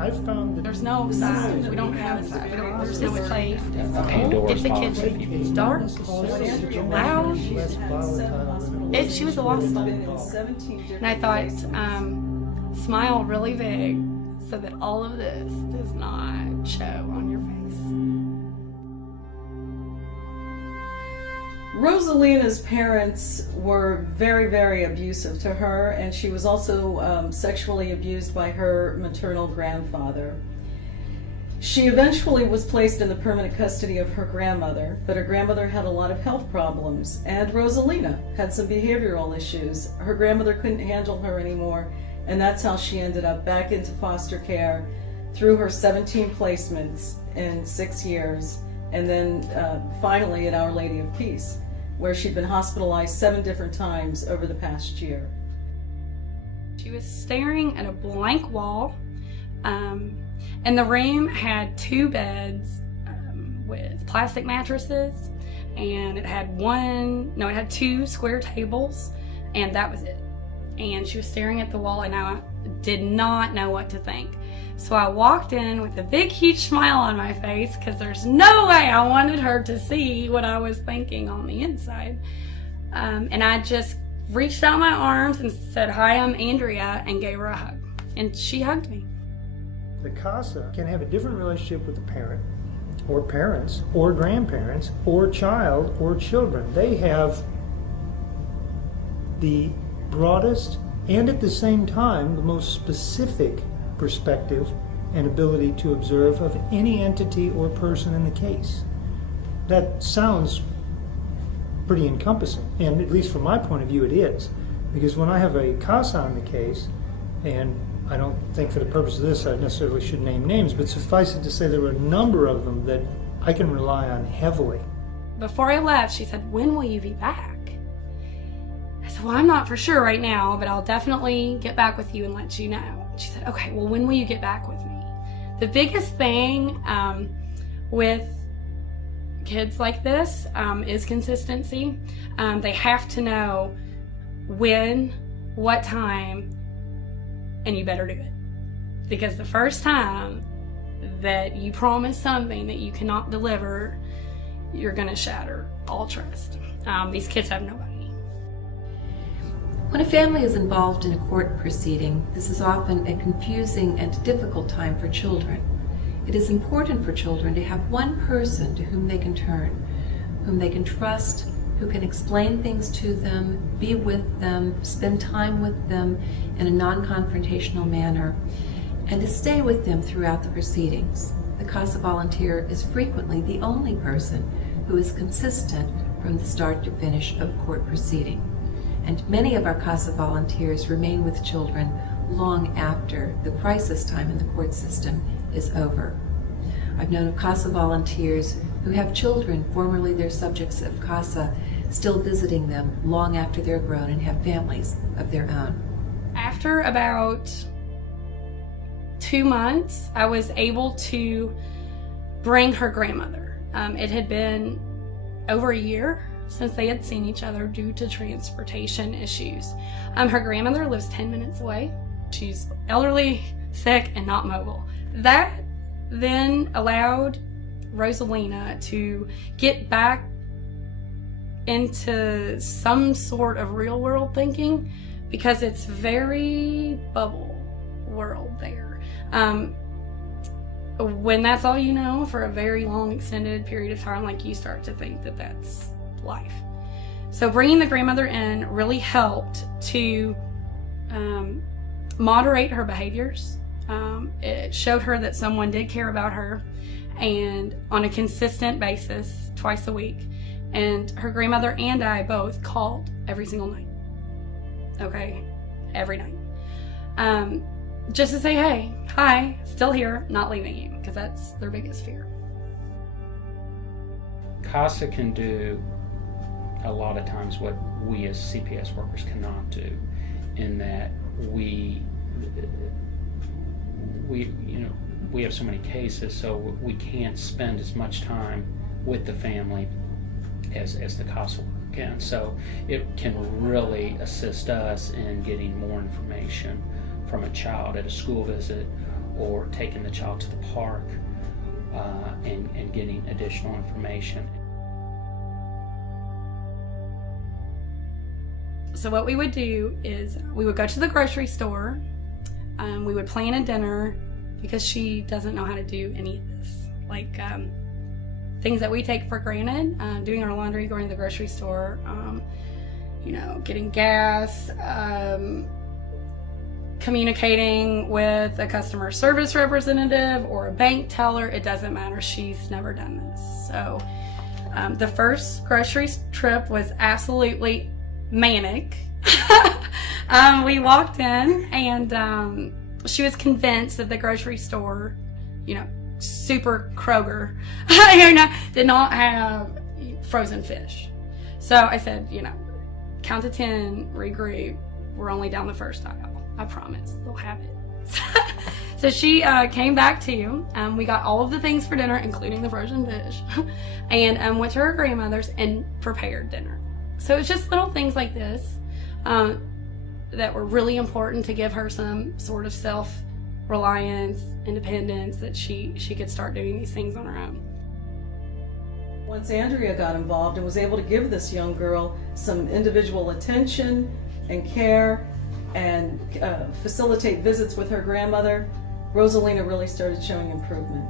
I've found that There's no side. We don't have a side. There's no place. Pandora's It's a box. kitchen. It's dark, loud. She was a lost soul. And I thought, smile really big so that all of this does not show on your face. Rosalina's parents were very, very abusive to her, and she was also sexually abused by her maternal grandfather. She eventually was placed in the permanent custody of her grandmother, but her grandmother had a lot of health problems, and Rosalina had some behavioral issues. Her grandmother couldn't handle her anymore, and that's how she ended up back into foster care through her 17 placements in 6 years, and then finally at Our Lady of Peace, where she'd been hospitalized 7 different times over the past year. She was staring at a blank wall, and the room had 2 beds with plastic mattresses, and it had 2 square tables, and that was it. And she was staring at the wall, and I did not know what to think. So I walked in with a big, huge smile on my face because there's no way I wanted her to see what I was thinking on the inside. And I just reached out my arms and said, "Hi, I'm Andrea," and gave her a hug. And she hugged me. the Casa can have a different relationship with the parent, or parents, or grandparents, or child, or children. They have the broadest and at the same time the most specific perspective and ability to observe of any entity or person in the case. That sounds pretty encompassing, and at least from my point of view it is, because when I have a Casa on the case, and I don't think for the purpose of this I necessarily should name names, but suffice it to say there were a number of them that I can rely on heavily. Before I left, she said, "When will you be back?" I said, "Well, I'm not for sure right now, but I'll definitely get back with you and let you know." She said, "Okay, well, when will you get back with me?" The biggest thing with kids like this is consistency. They have to know when, what time, and you better do it. Because the first time that you promise something that you cannot deliver, you're going to shatter all trust. These kids have nobody. When a family is involved in a court proceeding, this is often a confusing and difficult time for children. It is important for children to have one person to whom they can turn, whom they can trust, who can explain things to them, be with them, spend time with them in a non-confrontational manner, and to stay with them throughout the proceedings. The Casa volunteer is frequently the only person who is consistent from the start to finish of a court proceeding. And many of our Casa volunteers remain with children long after the crisis time in the court system is over. I've known of Casa volunteers who have children formerly their subjects of Casa still visiting them long after they're grown and have families of their own. After about 2 months, I was able to bring her grandmother. It had been over a year since they had seen each other due to transportation issues. Her grandmother lives 10 minutes away. She's elderly, sick, and not mobile. That then allowed Rosalina to get back into some sort of real world thinking, because it's very bubble world there. When that's all you know for a very long extended period of time, like, you start to think that that's life. So bringing the grandmother in really helped to moderate her behaviors. It showed her that someone did care about her, and on a consistent basis, twice a week. And her grandmother and I both called every single night. Okay? Every night. Just to say, hey, hi, still here, not leaving you, because that's their biggest fear. Casa can do a lot of times what we as CPS workers cannot do, in that we have so many cases, so we can't spend as much time with the family as the Casa worker can. So it can really assist us in getting more information from a child at a school visit, or taking the child to the park and getting additional information. So what we would do is we would go to the grocery store. We would plan a dinner because she doesn't know how to do any of this. Like things that we take for granted, doing our laundry, going to the grocery store, getting gas, communicating with a customer service representative or a bank teller. It doesn't matter. She's never done this. So the first grocery trip was absolutely manic. We walked in and she was convinced that the grocery store, super Kroger, did not have frozen fish. So I said, count to 10, regroup. We're only down the first aisle. I promise they'll have it. So she came back too. We got all of the things for dinner, including the frozen fish, and went to her grandmother's and prepared dinner. So it's just little things like this that were really important to give her some sort of self-reliance, independence, that she could start doing these things on her own. Once Andrea got involved and was able to give this young girl some individual attention and care and facilitate visits with her grandmother, Rosalina really started showing improvement.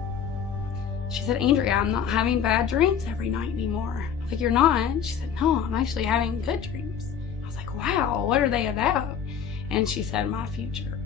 She said, Andrea, I'm not having bad dreams every night anymore. I was like, you're not? She said, no, I'm actually having good dreams. I was like, wow, what are they about? And she said, my future.